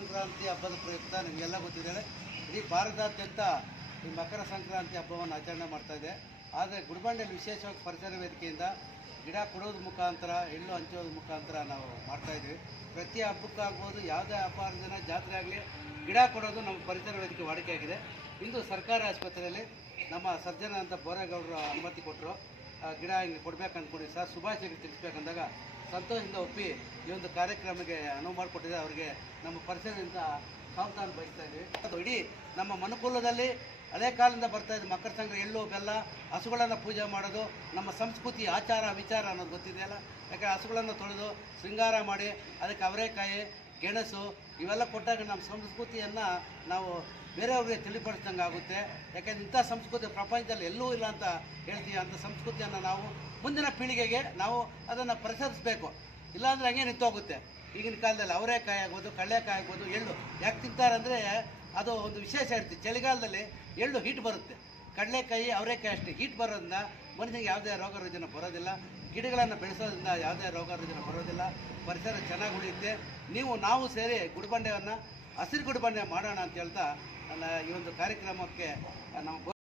ಸಂಕ್ರಾಂತಿ ಹಬ್ಬದ ಪ್ರಯುಕ್ತ ನಿಮಗೆಲ್ಲ ಗೊತ್ತಿದೆ. ಇಡೀ ಭಾರತದಾದ್ಯಂತ ಈ ಮಕರ ಸಂಕ್ರಾಂತಿ ಹಬ್ಬವನ್ನು ಆಚರಣೆ ಮಾಡ್ತಾ ಇದೆ. ಆದರೆ ಗುಡಿಬಂಡೆಯಲ್ಲಿ ವಿಶೇಷವಾಗಿ ಪರಿಸರ ವೇದಿಕೆಯಿಂದ ಗಿಡ ಕೊಡೋದು ಮುಖಾಂತರ, ಎಳ್ಳು ಹಂಚೋದ್ರ ಮುಖಾಂತರ ನಾವು ಮಾಡ್ತಾ ಇದ್ವಿ ಪ್ರತಿ ಹಬ್ಬಕ್ಕಾಗ್ಬೋದು ಯಾವುದೇ ಅಪಾರ ಜನ ಜಾತ್ರೆ ಆಗಲಿ, ಗಿಡ ಕೊಡೋದು ನಮ್ಮ ಪರಿಸರ ವೇದಿಕೆ ವಾಡಿಕೆ ಆಗಿದೆ ಇಂದು ಸರ್ಕಾರಿ ಆಸ್ಪತ್ರೆಯಲ್ಲಿ ನಮ್ಮ ಸರ್ಜನ ಅಂತ ಬೋರೇಗೌಡರು ಅನುಮತಿ ಕೊಟ್ಟರು. ಗಿಡ ಹಿಂಗೆ ಕೊಡ್ಬೇಕು ಅಂದ್ಕೊಂಡು ಸರ್ ಶುಭಾಶಯ ತಿಳಿಸ್ಬೇಕಂದಾಗ ಸಂತೋಷದಿಂದ ಒಪ್ಪಿ ಈ ಒಂದು ಕಾರ್ಯಕ್ರಮಕ್ಕೆ ಅನುವು ಮಾಡಿಕೊಟ್ಟಿದೆ. ಅವರಿಗೆ ನಮ್ಮ ಪರಿಸರದಿಂದ ಸಾವಧಾನ ಬಯಸ್ತಾ ಇದ್ದೀವಿ. ಇಡೀ ನಮ್ಮ ಮನುಕುಲದಲ್ಲಿ ಹಳೆ ಕಾಲದಿಂದ ಬರ್ತಾ ಇದೆ ಮಕರ ಸಂಕ್ರಾಂತಿ, ಎಳ್ಳು, ಬೆಲ್ಲ, ಹಸುಗಳನ್ನು ಪೂಜೆ ಮಾಡೋದು, ನಮ್ಮ ಸಂಸ್ಕೃತಿ, ಆಚಾರ, ವಿಚಾರ ಅನ್ನೋದು ಗೊತ್ತಿದೆಯಲ್ಲ ಯಾಕಂದರೆ ಹಸುಗಳನ್ನು ತೊಳೆದು ಶೃಂಗಾರ ಮಾಡಿ ಅದಕ್ಕೆ ಅವರೇಕಾಯಿ, ಗೆಣಸು ಇವೆಲ್ಲ ಕೊಟ್ಟಾಗ ನಮ್ಮ ಸಂಸ್ಕೃತಿಯನ್ನು ನಾವು ಬೇರೆಯವ್ರಿಗೆ ತಿಳಿಪಡಿಸ್ದಂಗೆ ಆಗುತ್ತೆ ಯಾಕೆಂದರೆ ಇಂಥ ಸಂಸ್ಕೃತಿ ಪ್ರಪಂಚದಲ್ಲಿ ಎಲ್ಲೂ ಇಲ್ಲ ಅಂತ ಹೇಳ್ತೀವಿ ಅಂಥ ಸಂಸ್ಕೃತಿಯನ್ನು ನಾವು ಮುಂದಿನ ಪೀಳಿಗೆಗೆ ನಾವು ಅದನ್ನು ಪ್ರಸರಿಸಬೇಕು. ಇಲ್ಲಾಂದರೆ ಹಂಗೆ ನಿಂತೋಗುತ್ತೆ. ಈಗಿನ ಕಾಲದಲ್ಲಿ ಅವರೆಕಾಯಿ ಆಗ್ಬೋದು ಕಡಲೆಕಾಯಿ ಆಗ್ಬೋದು ಎಳ್ಳು. ಯಾಕೆ ತಿಂತಾರೆ ಅಂದರೆ ಅದು ಒಂದು ವಿಶೇಷ ಇರುತ್ತೆ. ಚಳಿಗಾಲದಲ್ಲಿ ಎಳ್ಳು ಹೀಟ್ ಬರುತ್ತೆ. ಕಡಲೆಕಾಯಿ ಅವರೇಕಾಯಿ ಅಷ್ಟೇ. ಹೀಟ್ ಬರೋದ್ರಿಂದ ಮನುಷ್ಯನಿಗೆ ಯಾವುದೇ ರೋಗ ರುಜಿನ ಬರೋದಿಲ್ಲ. ಗಿಡಗಳನ್ನು ಬೆಳೆಸೋದ್ರಿಂದ ಯಾವುದೇ ರೋಗ ರುಜಿನ ಬರೋದಿಲ್ಲ. ಪರಿಸರ ಚೆನ್ನಾಗಿ ಉಳಿಯುತ್ತೆ. ನೀವು, ನಾವು ಸೇರಿ ಗುಡಿಬಂಡೆಯನ್ನು ಹಸಿರು ಗುಡಿಬಂಡೆ ಮಾಡೋಣ ಅಂತ ಹೇಳ್ತಾ ನನ್ನ ಈ ಒಂದು ಕಾರ್ಯಕ್ರಮಕ್ಕೆ ನಮ್ಮ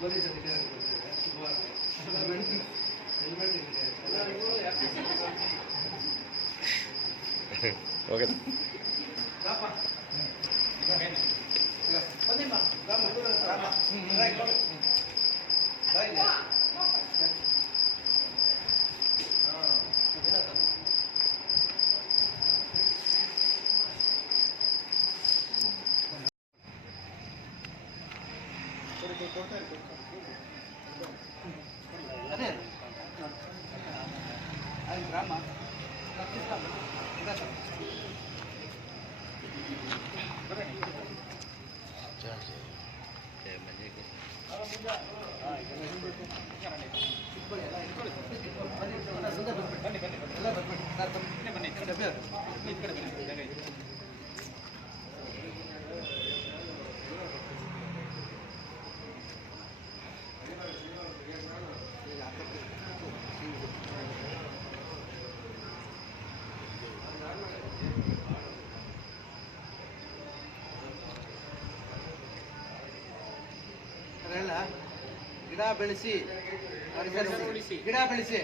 ಪೊಲೀಸ್ ಅಧಿಕಾರಿ ಬಂದಿದ್ದಾರೆ. ಶುಭವಾಗಲಿ. ಹೆಲ್ಮೆಟ್ ಹೆಲ್ಮೆಟ್ ಇದೆ. ಎಲ್ಲರಿಗೂ happy ಸಂಕ್ರಾಂತಿ. ಓಕೆ ರಾಮ. ಈಗ ಬನ್ನಿಮ್ಮ. ರಾಮ. ರಾಮ. ರೈಟ್. ಬಾ ಅದೇ ಅದು ಗ್ರಾಮ ಪಾಕಿಸ್ತಾನ ಇದೆ ಸರ್. ಇಟ್ಕೊಳ್ಳಿ, ಎಲ್ಲ ಇಟ್ಕೊಳ್ಳಿ. ಬನ್ನಿ, ಎಲ್ಲ ಮುಂದೆ ಬರ್ಬಿಡಿ. ಎಲ್ಲ ಬರ್ಬಿಡಿ. ಸರ್, ಬನ್ನಿ. ಶಬೀರ್. ಗಿಡ ಬೆಳೆಸಿ ಉಳಿಸಿ. ಗಿಡ ಬೆಳೆಸಿ.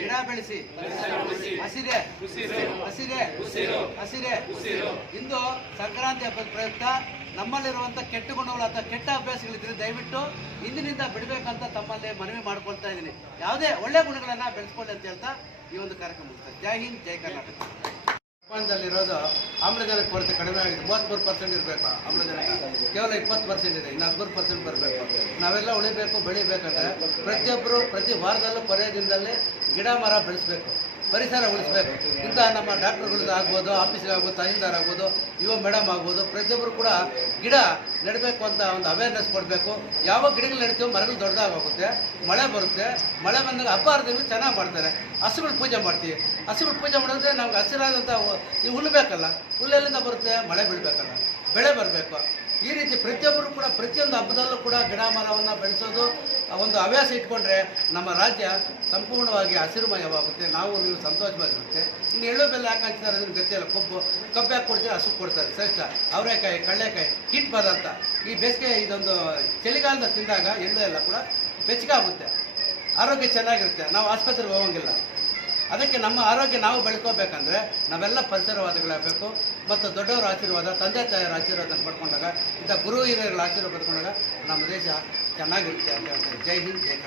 ಗಿಡ ಬೆಳೆಸಿ. ಹಸಿರೆ. ಹಸಿರೆ. ಹಸಿರೆ. ಇಂದು ಸಂಕ್ರಾಂತಿ ಹಬ್ಬದ ಪ್ರಯುಕ್ತ ನಮ್ಮಲ್ಲಿರುವಂಥ ಕೆಟ್ಟ ಗುಣಗಳು ಅಥವಾ ಕೆಟ್ಟ ಅಭ್ಯಾಸಗಳಿದ್ರೆ ದಯವಿಟ್ಟು ಇಂದಿನಿಂದ ಬಿಡಬೇಕಂತ ತಮ್ಮಲ್ಲಿ ಮನವಿ ಮಾಡ್ಕೊಳ್ತಾ ಇದ್ದೀನಿ. ಯಾವುದೇ ಒಳ್ಳೆ ಗುಣಗಳನ್ನ ಬೆಳೆಸ್ಕೊಳ್ಳಿ ಅಂತ ಹೇಳ್ತಾ ಈ ಒಂದು ಕಾರ್ಯಕ್ರಮ ಜೈ ಹಿಂದ್ ಜೈ ಕರ್ನಾಟಕ. ಪ್ರಪಂಚದಲ್ಲಿರೋದು ಆಮ್ಲಜನಕ ಕೊರತೆ ಕಡಿಮೆ ಆಗಿದೆ. ಮೂವತ್ತ್ಮೂರು ಪರ್ಸೆಂಟ್ ಇರಬೇಕು ಆಮ್ಲಜನಕ? ಕೇವಲ ಇಪ್ಪತ್ತು ಪರ್ಸೆಂಟ್ ಇದೆ. ಇನ್ನು ಹದಿಮೂರು ಪರ್ಸೆಂಟ್ ಬರಬೇಕು. ನಾವೆಲ್ಲ ಉಳಿಬೇಕು, ಬೆಳಿಬೇಕಂದ್ರೆ ಪ್ರತಿಯೊಬ್ಬರು ಪ್ರತಿ ವಾರದಲ್ಲೂ ಕೊನೆಯ ದಿನದಲ್ಲಿ ಗಿಡ ಮರ ಬೆಳೆಸಬೇಕು. ಪರಿಸರ ಉಳಿಸಬೇಕು. ಇಂತಹ ನಮ್ಮ ಡಾಕ್ಟರ್ಗಳು ಆಗ್ಬೋದು, ಆಫೀಸ್ಗೆ ಆಗ್ಬೋದು, ತಹಸೀಲ್ದಾರ್ ಆಗ್ಬೋದು, ಯುವ ಮೇಡಮ್ ಆಗ್ಬೋದು, ಪ್ರತಿಯೊಬ್ಬರು ಕೂಡ ಗಿಡ ನೆಡಬೇಕು ಅಂತ ಒಂದು ಅವೇರ್ನೆಸ್ ಕೊಡಬೇಕು. ಯಾವ ಗಿಡಗಳು ನೆಡ್ತೀವೋ ಮರಗಳು ದೊಡ್ಡದಾಗೋಗುತ್ತೆ, ಮಳೆ ಬರುತ್ತೆ, ಮಳೆ ಬಂದಾಗ ಹಬ್ಬ ಹರಿದಿನ ಚೆನ್ನಾಗಿ ಮಾಡ್ತಾರೆ. ಹಸುಗಳು ಪೂಜೆ ಮಾಡ್ತೀವಿ. ಹಸುಗಳು ಪೂಜೆ ಮಾಡಿದ್ರೆ ನಮ್ಗೆ ಹಸಿರಾದಂಥ ಈ ಹುಲ್ಲು ಬೇಕಲ್ಲ, ಹುಲ್ಲೆಲ್ಲಿಂದ ಬರುತ್ತೆ, ಮಳೆ ಬೀಳಬೇಕಲ್ಲ, ಬೆಳೆ ಬರಬೇಕು. ಈ ರೀತಿ ಪ್ರತಿಯೊಬ್ಬರು ಕೂಡ ಪ್ರತಿಯೊಂದು ಹಬ್ಬದಲ್ಲೂ ಕೂಡ ಗಿಡ ಮರವನ್ನು ಬೆಳೆಸೋದು ಒಂದು ಹವ್ಯಾಸ ಇಟ್ಕೊಂಡ್ರೆ ನಮ್ಮ ರಾಜ್ಯ ಸಂಪೂರ್ಣವಾಗಿ ಹಸಿರುಮಯವಾಗುತ್ತೆ. ನಾವು ನೀವು ಸಂತೋಷವಾಗಿರುತ್ತೆ. ಇನ್ನು ಎಳ್ಳು ಬೆಲ್ಲ ಯಾಕೆ ಹಾಕ್ತಾರೆ ಅದನ್ನು ಗೊತ್ತಿಲ್ಲ ಕೊಬ್ಬು. ಕಬ್ಬು ಯಾಕೆ ಕೊಡ್ತಾರೆ? ಹಸು ಕೊಡ್ತಾರೆ. ಶ್ರೇಷ್ಠ. ಅವರೆಕಾಯಿ ಕಡಲೆಕಾಯಿ ಹಿಟ್ ಪದಾರ್ಥ ಈ ಬೇಸಿಗೆ ಇದೊಂದು ಚಳಿಗಾಲದ ತಿಂದಾಗ ಎಳ್ಳು ಎಲ್ಲ ಕೂಡ ಬೆಚ್ಚಗಾಗುತ್ತೆ ಆರೋಗ್ಯ ಚೆನ್ನಾಗಿರುತ್ತೆ. ನಾವು ಆಸ್ಪತ್ರೆಗೆ ಹೋಗೋಂಗಿಲ್ಲ. ಅದಕ್ಕೆ ನಮ್ಮ ಆರೋಗ್ಯ ನಾವು ಬೆಳ್ಕೋಬೇಕಂದ್ರೆ ನಾವೆಲ್ಲ ಪರಿಸರವಾದಗಳಾಗಬೇಕು. ಮತ್ತು ದೊಡ್ಡವರ ಆಶೀರ್ವಾದ, ತಂದೆ ತಾಯಿಯರ ಆಶೀರ್ವಾದ ಪಡ್ಕೊಂಡಾಗ, ಇಂಥ ಗುರು ಹಿರಿಯರ ಆಶೀರ್ವಾದ ಪಡ್ಕೊಂಡಾಗ ನಮ್ಮ ದೇಶ ಚೆನ್ನಾಗಿರುತ್ತೆ ಅಂತ ಹೇಳ್ತಾರೆ ಜೈ ಹಿಂದ್ ಜೈ ಕರ್ನಾಟಕ